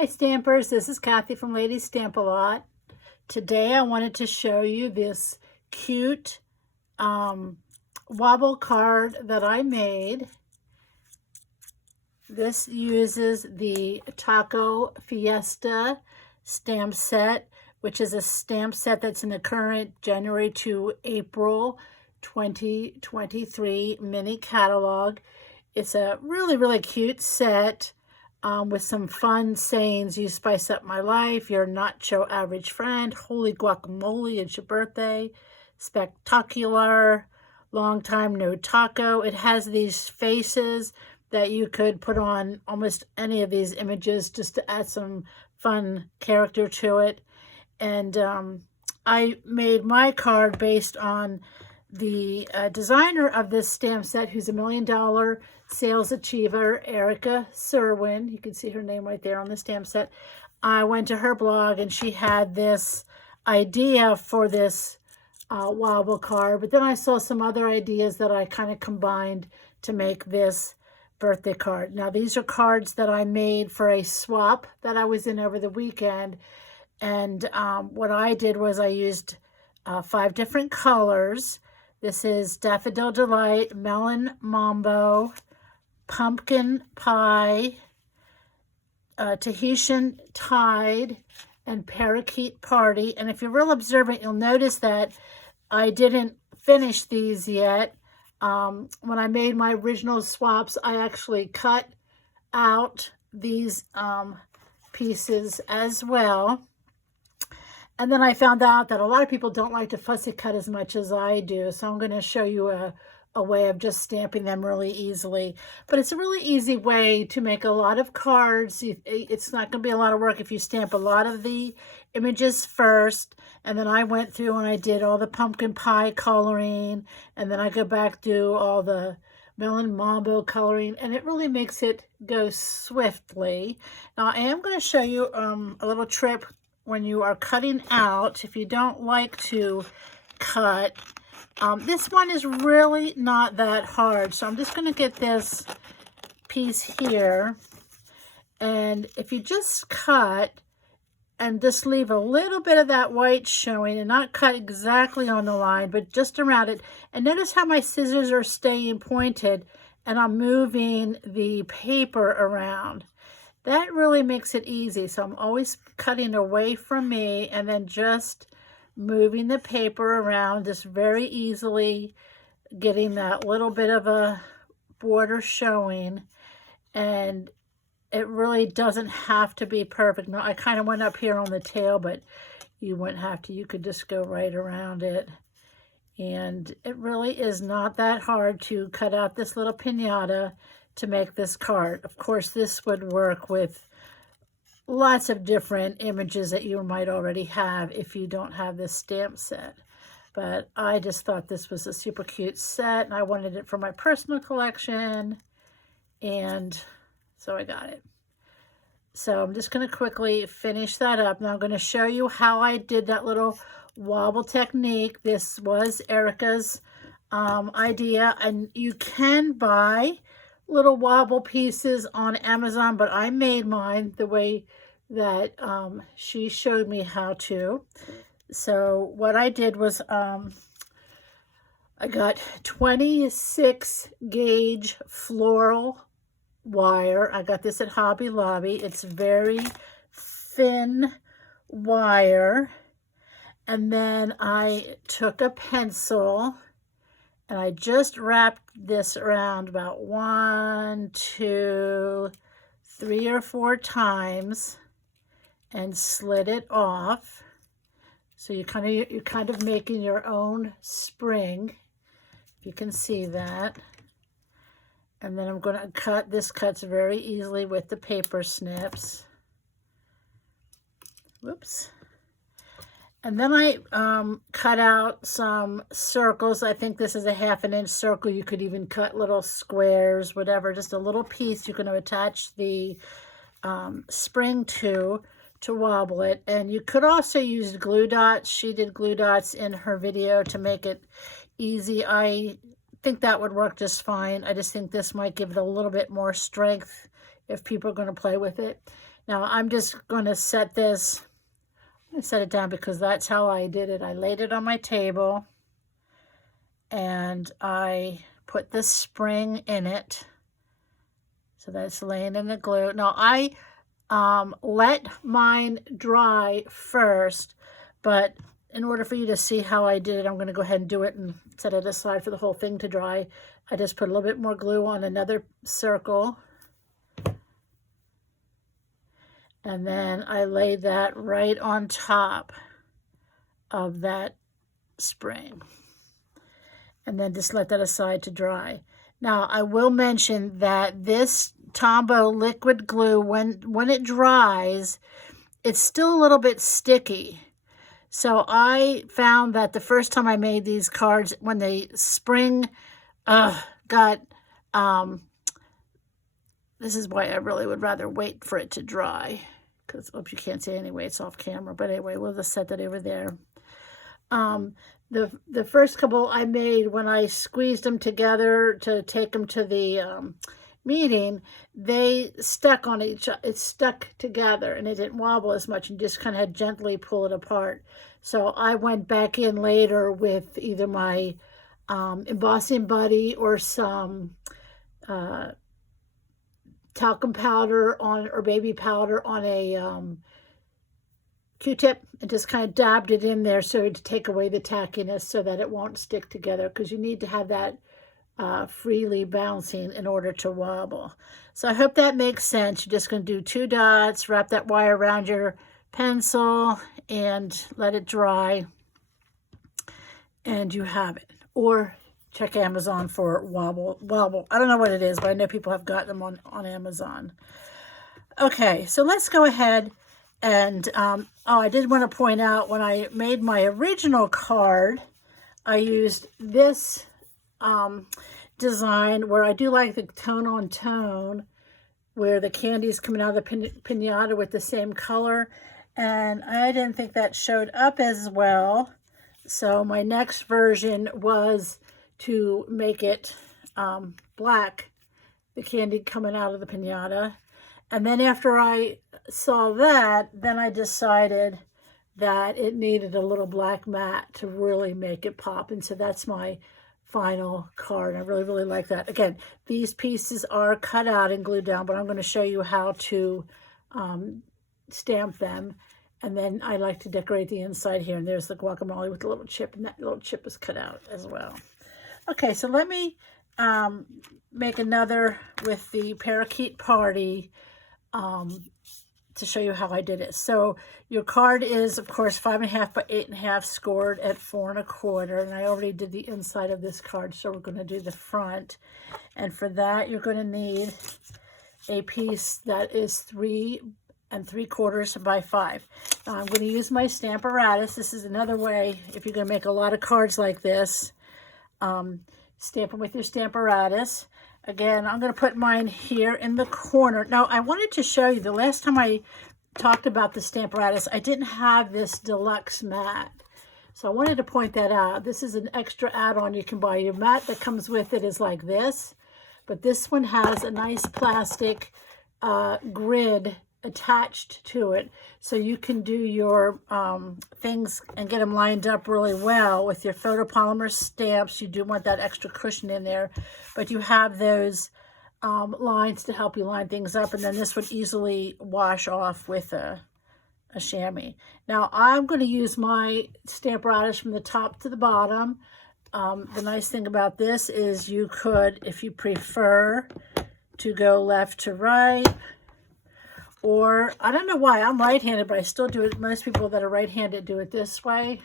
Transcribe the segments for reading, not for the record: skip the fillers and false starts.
Hi Stampers, this is Kathy from Lady Stamp A Lot. Today I wanted to show you this cute wobble card that I made. This uses the Taco Fiesta stamp set, which is a stamp set that's in the current January to April 2023 mini catalog. It's a really cute set. With some fun sayings. You spice up my life, you're not your average friend, holy guacamole, it's your birthday, spectacular, long time no taco. It has these faces that you could put on almost any of these images just to add some fun character to it. And I made my card based on the designer of this stamp set, who's a $1 million sales achiever, Erica Serwin. You can see her name right there on the stamp set. I went to her blog and she had this idea for this wobble card, but then I saw some other ideas that I kind of combined to make this birthday card. Now these are cards that I made for a swap that I was in over the weekend, and what I did was I used 5 different colors. This is Daffodil Delight, Melon Mambo, Pumpkin Pie, Tahitian Tide, and Parakeet Party. And if you're real observant, you'll notice that I didn't finish these yet. When I made my original swaps, I actually cut out these pieces as well. And then I found out that a lot of people don't like to fussy cut as much as I do. So I'm going to show you a way of just stamping them really easily. But it's a really easy way to make a lot of cards. It's not going to be a lot of work if you stamp a lot of the images first. And then I went through and I did all the pumpkin pie coloring. And then I go back to all the melon mambo coloring. And it really makes it go swiftly. Now I am going to show you a little trick when you are cutting out. If you don't like to cut, this one is really not that hard. So I'm just going to get this piece here, and if you just cut and just leave a little bit of that white showing and not cut exactly on the line but just around it, and notice how my scissors are staying pointed and I'm moving the paper around. That really makes it easy. So I'm always cutting away from me and then just moving the paper around, just very easily getting that little bit of a border showing. And it really doesn't have to be perfect. Now I kind of went up here on the tail, but you wouldn't have to. You could just go right around it. And it really is not that hard to cut out this little piñata to make this card. Of course, this would work with lots of different images that you might already have if you don't have this stamp set. But I just thought this was a super cute set and I wanted it for my personal collection, and so I got it. So I'm just going to quickly finish that up. Now I'm going to show you how I did that little wobble technique. This was Erica's idea, and you can buy little wobble pieces on Amazon, but I made mine the way that she showed me how to. So what I did was I got 26 gauge floral wire. I got this at Hobby Lobby. It's very thin wire. And then I took a pencil and I just wrapped this around about 1, 2, 3 or 4 times and slid it off. So you're kind of making your own spring, if you can see that. And then I'm going to cut. This cuts very easily with the paper snips. Whoops. And then I cut out some circles. I think this is a 1/2 inch circle. You could even cut little squares, whatever, just a little piece you're going to attach the spring to wobble it. And you could also use glue dots. She did glue dots in her video to make it easy. I think that would work just fine. I just think this might give it a little bit more strength if people are going to play with it. Now I'm just going to set this, I'm going to set it down because that's how I did it. I laid it on my table and I put the spring in it. So that's laying in the glue. Now I let mine dry first, but in order for you to see how I did it, I'm going to go ahead and do it and set it aside for the whole thing to dry. I just put a little bit more glue on another circle. And then I laid that right on top of that spring. And then just let that aside to dry. Now, I will mention that this Tombow liquid glue, when it dries, it's still a little bit sticky. So I found that the first time I made these cards, when the spring got, this is why I really would rather wait for it to dry, because you can't see anyway, it's off camera. But anyway, we'll just set that over there. The first couple I made, when I squeezed them together to take them to the meeting, they stuck on each other. It stuck together and it didn't wobble as much, and just kind of had gently pull it apart. So I went back in later with either my embossing buddy or some talcum powder or baby powder on a Q-tip, and just kind of dabbed it in there so to take away the tackiness so that it won't stick together, because you need to have that freely bouncing in order to wobble. So I hope that makes sense. You're just going to do 2 dots, wrap that wire around your pencil and let it dry, and you have it. Or check Amazon for Wobble. I don't know what it is, but I know people have gotten them on Amazon. Okay, so let's go ahead and, I did want to point out, when I made my original card, I used this design where I do like the tone on tone, where the candy is coming out of the piñata with the same color, and I didn't think that showed up as well. So my next version was to make it black, the candy coming out of the piñata. And then after I saw that, then I decided that it needed a little black mat to really make it pop. And so that's my final card. I really, really like that. Again, these pieces are cut out and glued down, but I'm going to show you how to stamp them. And then I like to decorate the inside here. And there's the guacamole with the little chip, and that little chip is cut out as well. Okay, so let me make another with the Parakeet Party to show you how I did it. So your card is, of course, 5.5 by 8.5, scored at 4 1/4. And I already did the inside of this card, so we're going to do the front. And for that, you're going to need a piece that is 3 3/4 by 5. Now I'm going to use my Stamparatus. This is another way, if you're going to make a lot of cards like this, stamp them with your Stamparatus. Again, I'm going to put mine here in the corner. Now, I wanted to show you, the last time I talked about the Stamparatus, I didn't have this deluxe mat. So I wanted to point that out. This is an extra add-on you can buy. Your mat that comes with it is like this, but this one has a nice plastic grid attached to it, so you can do your things and get them lined up really well with your photopolymer stamps. You do want that extra cushion in there, but you have those lines to help you line things up, and then this would easily wash off with a chamois. Now I'm going to use my Stamparatus from the top to the bottom. The nice thing about this is you could, if you prefer, to go left to right. Or, I don't know why, I'm right-handed, but I still do it. Most people that are right-handed do it this way.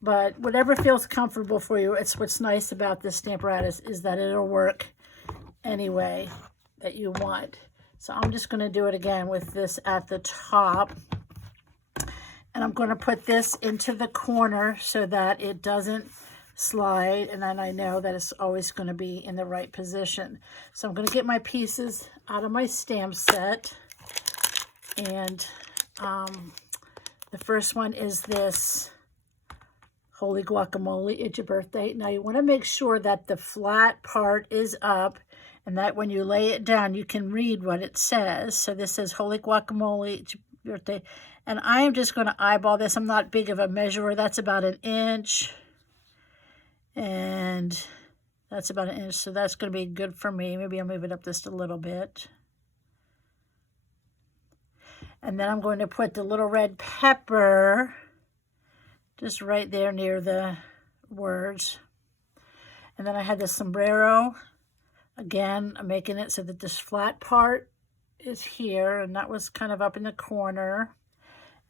But whatever feels comfortable for you, it's what's nice about this Stamparatus is that it'll work any way that you want. So I'm just going to do it again with this at the top. And I'm going to put this into the corner so that it doesn't slide, and then I know that it's always going to be in the right position. So I'm going to get my pieces out of my stamp set, and the first one is this Holy Guacamole, It's Your Birthday. Now you want to make sure that the flat part is up And that when you lay it down, you can read what it says. So this says, Holy Guacamole, it's your birthday. And I am just going to eyeball this. I'm not big of a measurer. That's about 1 inch. And that's about 1 inch. So that's going to be good for me. Maybe I'll move it up just a little bit. And then I'm going to put the little red pepper just right there near the words. And then I had the sombrero. Again, I'm making it so that this flat part is here, and that was kind of up in the corner.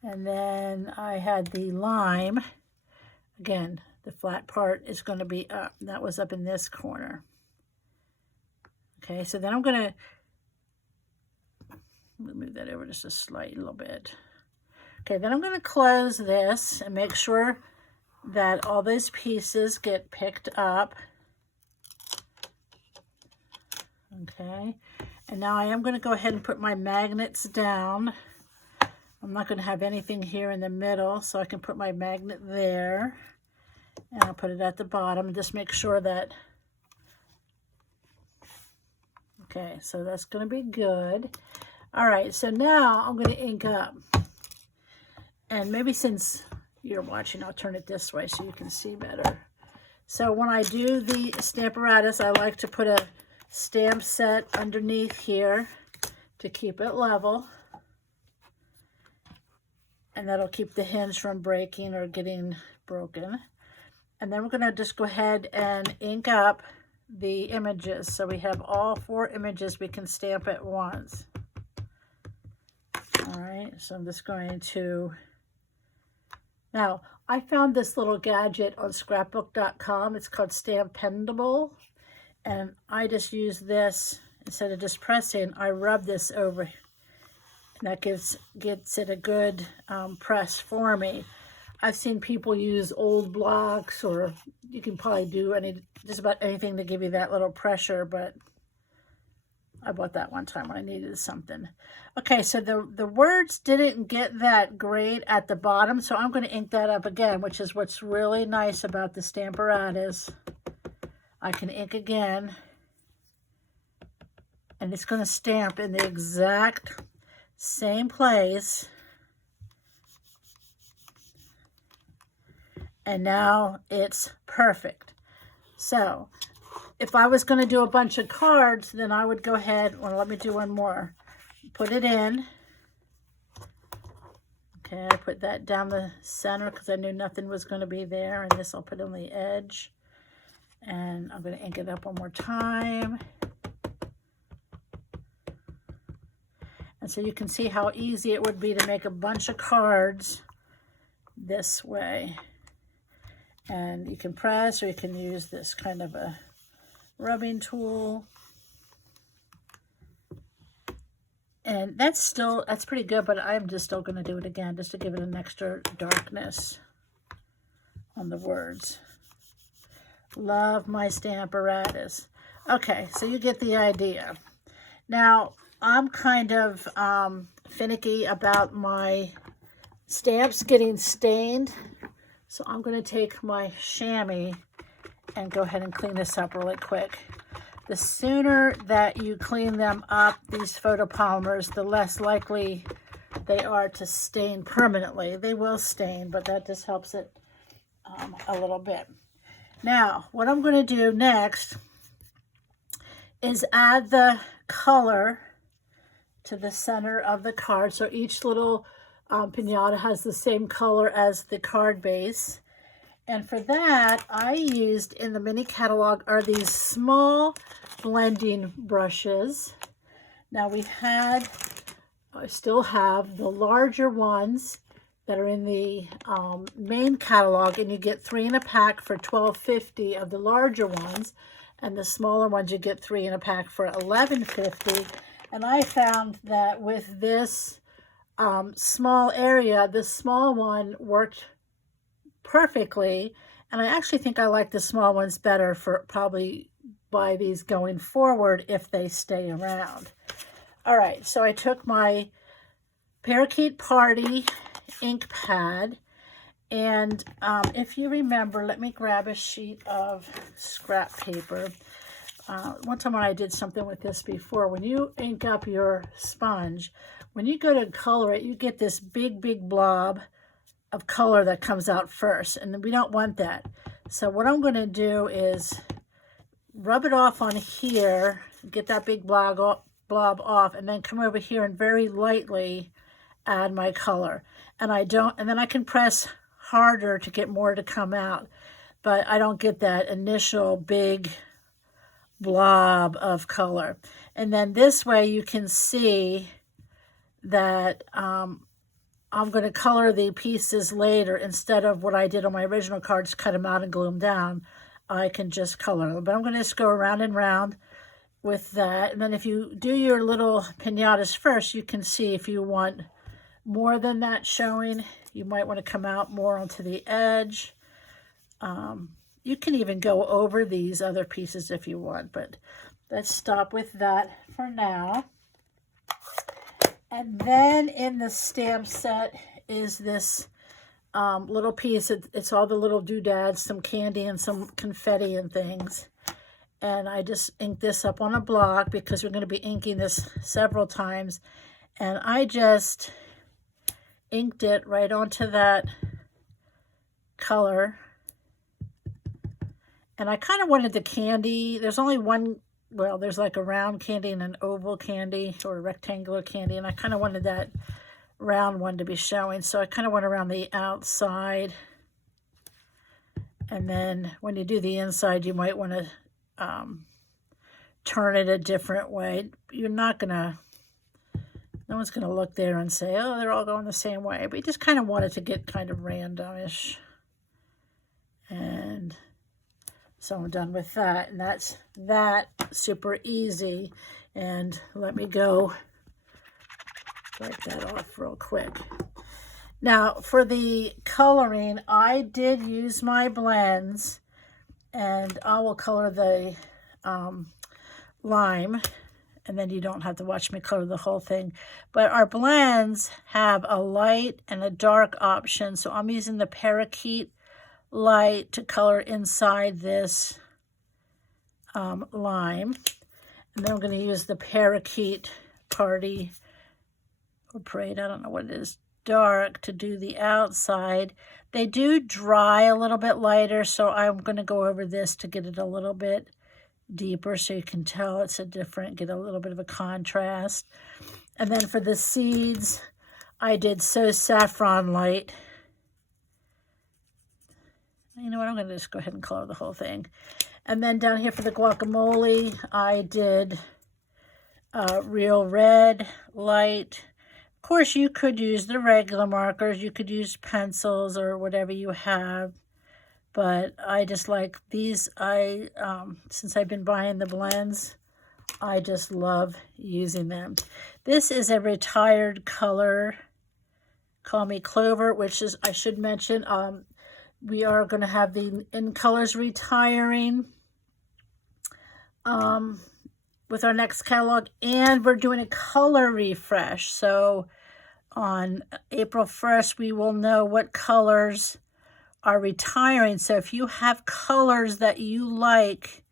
And then I had the lime. Again, the flat part is going to be up. That was up in this corner. Okay, so then I'm going to move that over just a slight little bit. Okay, then I'm going to close this and make sure that all those pieces get picked up. Okay, and now I am going to go ahead and put my magnets down. I'm not going to have anything here in the middle, so I can put my magnet there. And I'll put it at the bottom and just make sure that, okay, so that's going to be good. All right, so now I'm going to ink up. And maybe since you're watching, I'll turn it this way so you can see better. So when I do the Stamparatus, I like to put a stamp set underneath here to keep it level. And that'll keep the hinge from breaking or getting broken. And then we're going to just go ahead and ink up the images. So we have all 4 images we can stamp at once. All right, so I'm just going to... Now, I found this little gadget on scrapbook.com. It's called Stampendable. And I just use this, instead of just pressing, I rub this over. And that gets it a good press for me. I've seen people use old blocks, or you can probably do just about anything to give you that little pressure, but I bought that one time when I needed something. Okay, so the words didn't get that great at the bottom, so I'm going to ink that up again, which is what's really nice about the Stamparatus. I can ink again, and it's going to stamp in the exact same place. And now it's perfect. So if I was going to do a bunch of cards, then I would go ahead, well, let me do one more. Put it in. Okay, I put that down the center because I knew nothing was going to be there. And this I'll put on the edge. And I'm going to ink it up one more time. And so you can see how easy it would be to make a bunch of cards this way. And you can press, or you can use this kind of a rubbing tool. And that's pretty good, but I'm just still going to do it again just to give it an extra darkness on the words. Love my Stamparatus. Okay, so you get the idea. Now, I'm kind of finicky about my stamps getting stained. So I'm going to take my chamois and go ahead and clean this up really quick. The sooner that you clean them up, these photopolymers, the less likely they are to stain permanently. They will stain, but that just helps it a little bit. Now, what I'm going to do next is add the color to the center of the card. So each little piñata has the same color as the card base. And for that, I used in the mini catalog are these small blending brushes. Now I still have the larger ones that are in the main catalog, and you get 3 in a pack for $12.50 of the larger ones, and the smaller ones you get 3 in a pack for $11.50. And I found that with this small area, the small one worked perfectly, and I actually think I like the small ones better for probably buy these going forward if they stay around. All right, so I took my Parakeet Party ink pad, and if you remember, let me grab a sheet of scrap paper. one time when I did something with this before, when you ink up your sponge, when you go to color it, you get this big blob of color that comes out first, and we don't want that. So what I'm going to do is rub it off on here, get that big blob off, and then come over here and very lightly add my color. And then I can press harder to get more to come out, but I don't get that initial big blob of color. And then this way you can see that I'm going to color the pieces later instead of what I did on my original cards, cut them out and glue them down. I can just color them. But I'm going to just go around and round with that. And then if you do your little piñatas first, you can see if you want more than that showing, you might want to come out more onto the edge. You can even go over these other pieces if you want, but let's stop with that for now. And then in the stamp set is this little piece. It's all the little doodads, some candy and some confetti and things. And I just inked this up on a block because we're going to be inking this several times. And I just inked it right onto that color. And I kind of wanted the candy. There's only one, well, there's like a round candy and an oval candy or a rectangular candy. And I kind of wanted that round one to be showing. So I kind of went around the outside. And then when you do the inside, you might want to turn it a different way. You're not going to, no one's going to look there and say, oh, they're all going the same way. But you just kind of want it to get kind of randomish. And so I'm done with that, and that's that, super easy. And let me go wipe that off real quick. Now for the coloring, I did use my blends, and I will color the lime, and then you don't have to watch me color the whole thing. But our blends have a light and a dark option, so I'm using the parakeet light to color inside this lime, and then I'm going to use the parakeet party or parade, I don't know what it is, dark to do the outside. They do dry a little bit lighter, so I'm going to go over this to get it a little bit deeper so you can tell it's a different, get a little bit of a contrast. And then for the seeds, I did So Saffron Light. You know what, I'm going to just go ahead and color the whole thing. And then down here for the guacamole, I did Real Red Light. Of course, you could use the regular markers. You could use pencils or whatever you have. But I just like these. Since I've been buying the blends, I just love using them. This is a retired color. Call Me Clover, which is, I should mention, we are going to have the In Colors retiring with our next catalog, and we're doing a color refresh. So on April 1st, we will know what colors are retiring. So if you have colors that you like,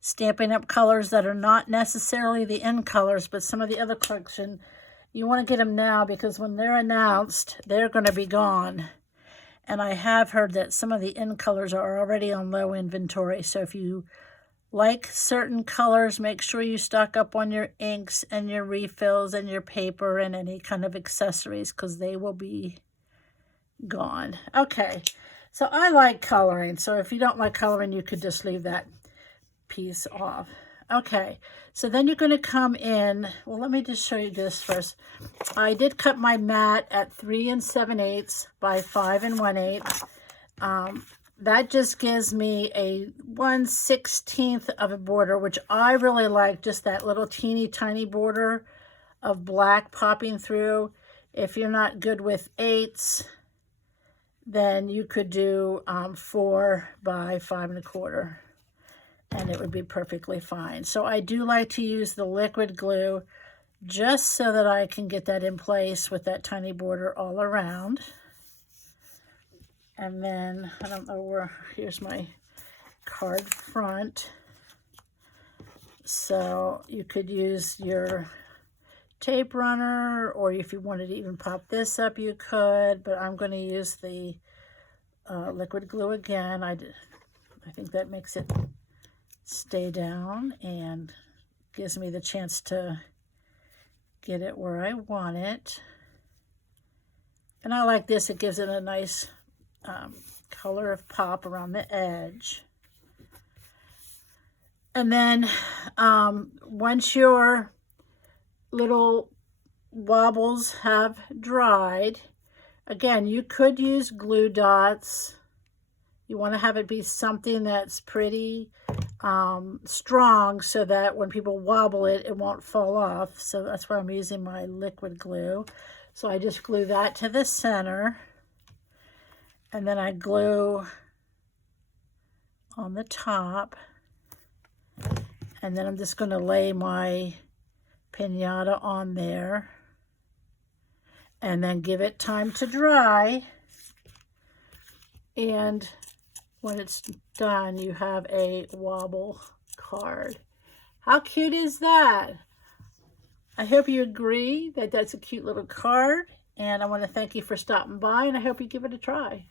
Stampin' Up! Colors that are not necessarily the In Colors, but some of the other collection, you want to get them now, because when they're announced, they're going to be gone. And I have heard that some of the In Colors are already on low inventory. So if you like certain colors, make sure you stock up on your inks and your refills and your paper and any kind of accessories, because they will be gone. Okay, so I like coloring. So if you don't like coloring, you could just leave that piece off. Okay, so then you're going to come in. Well, let me just show you this first. I did cut my mat at 3 7/8 by 5 1/8. That just gives me a 1/16 of a border, which I really like, just that little teeny tiny border of black popping through. If you're not good with 8s, then you could do 4 by 5 1/4. And it would be perfectly fine. So I do like to use the liquid glue just so that I can get that in place with that tiny border all around. And then, I don't know where, here's my card front. So you could use your tape runner, or if you wanted to even pop this up, you could, but I'm going to use the liquid glue again. I think that makes it stay down and gives me the chance to get it where I want it. And I like this, it gives it a nice color of pop around the edge. And then once your little wobbles have dried, again, you could use glue dots. You want to have it be something that's pretty strong so that when people wobble it, it won't fall off. So that's why I'm using my liquid glue. So I just glue that to the center, and then I glue on the top, and then I'm just going to lay my piñata on there and then give it time to dry. And when it's done, you have a wobble card. How cute is that? I hope you agree that that's a cute little card, and I want to thank you for stopping by, and I hope you give it a try.